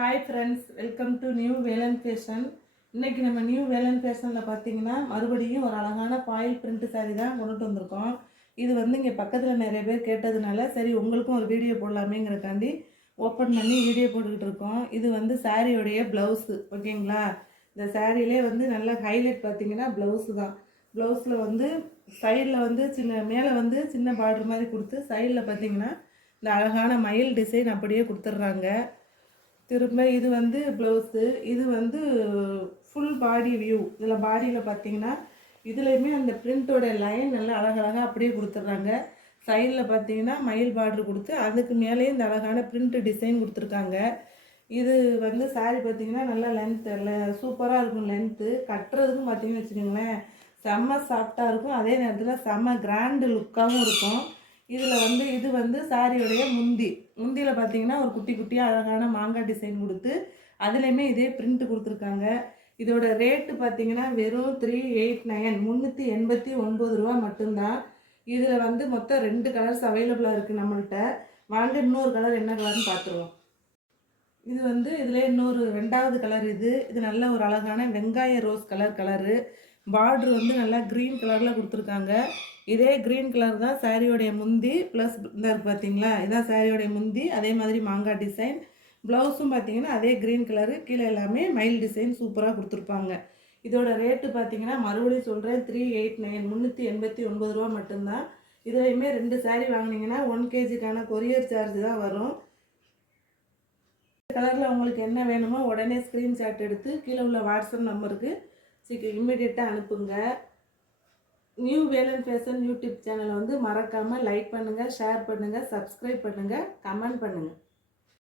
Hi friends, welcome to new Velan fashion. இன்றைக்கி நம்ம new Velan ஃபேஷனில் பார்த்தீங்கன்னா மறுபடியும் ஒரு அழகான ஃபாயில் பிரிண்ட் சாரீ தான் கொண்டுட்டு வந்திருக்கோம். இது இங்கே பக்கத்தில் நிறைய பேர் கேட்டதுனால சரி உங்களுக்கும் ஒரு வீடியோ போடலாமேங்கிறக்காண்டி ஓப்பன் பண்ணி வீடியோ போட்டுக்கிட்டு இருக்கோம். இது சாரியோடைய ப்ளவுஸு, ஓகேங்களா? இந்த சாரியிலே நல்லா ஹைலைட் பார்த்தீங்கன்னா ப்ளவுஸு தான். ப்ளவுஸில் சைடில் சின்ன மேலே சின்ன பார்டர் மாதிரி கொடுத்து சைடில் பார்த்தீங்கன்னா இந்த அழகான மயில் டிசைன் அப்படியே கொடுத்துட்றாங்க. திரும்ப இது ப்ளவுஸு. இது ஃபுல் பாடி வியூ. இதில் பாடியில் பார்த்தீங்கன்னா இதுலேயுமே அந்த பிரிண்ட்டோட லைன் நல்லா அழகழகாக அப்படியே கொடுத்துட்றாங்க. சைடில் பார்த்தீங்கன்னா மயில் பார்டர் கொடுத்து அதுக்கு மேலேயே இந்த அழகான பிரிண்ட் டிசைன் கொடுத்துருக்காங்க. இது சாரீ பார்த்தீங்கன்னா நல்லா லென்த்து சூப்பராக இருக்கும். லென்த்து கட்டுறதுக்கும் பார்த்தீங்கன்னு வச்சுக்கோங்களேன் செம்ம சாஃப்டாக இருக்கும். அதே நேரத்தில் செம்ம கிராண்டு லுக்காகவும் இருக்கும். இதில் இது சாரியோடைய முந்தியில் பார்த்தீங்கன்னா ஒரு குட்டி குட்டியாக அழகான மாங்காய் டிசைன் கொடுத்து அதுலேயுமே இதே பிரிண்ட் கொடுத்துருக்காங்க. இதோட ரேட்டு பார்த்தீங்கன்னா வெறும் 389 389 ரூபா மட்டும்தான். இதில் மொத்தம் 2 கலர்ஸ் அவைலபிளாக இருக்குது நம்மள்கிட்ட. வாங்க இன்னொரு கலர் என்ன கலர்னு பார்த்துருவோம். இது இதில் இன்னொரு 2வது கலர். இது நல்ல ஒரு அழகான வெங்காய ரோஸ் கலரு. பார்டர் நல்லா க்ரீன் கலரில் கொடுத்துருக்காங்க. இதே க்ரீன் கலர் தான் சாரியோடைய முந்தி ப்ளஸ் இந்த பார்த்தீங்களா, இதான் சாரியோடைய முந்தி. அதே மாதிரி மாங்காய் டிசைன். ப்ளவுஸும் பார்த்தீங்கன்னா அதே க்ரீன் கலரு. கீழே எல்லாமே மயில் டிசைன் சூப்பராக கொடுத்துருப்பாங்க. இதோட ரேட்டு பார்த்தீங்கன்னா மறுபடியும் சொல்கிறேன் 389 ரூபா மட்டும்தான். இதுலையுமே 2 சாரீ வாங்கினீங்கன்னா 1 kgக்கான கொரியர் சார்ஜ் தான் வரும். கலரில் உங்களுக்கு என்ன வேணுமோ உடனே ஸ்க்ரீன்ஷாட் எடுத்து கீழே உள்ள வாட்ஸ்அப் நம்பருக்கு இம்மிடியேட்டாக அனுப்புங்க. நியூ வேலன் ஃபேஷன் யூடியூப் சேனலை மறக்காமல் லைக் பண்ணுங்கள், ஷேர் பண்ணுங்கள், சப்ஸ்கிரைப் பண்ணுங்கள், கமெண்ட் பண்ணுங்கள்.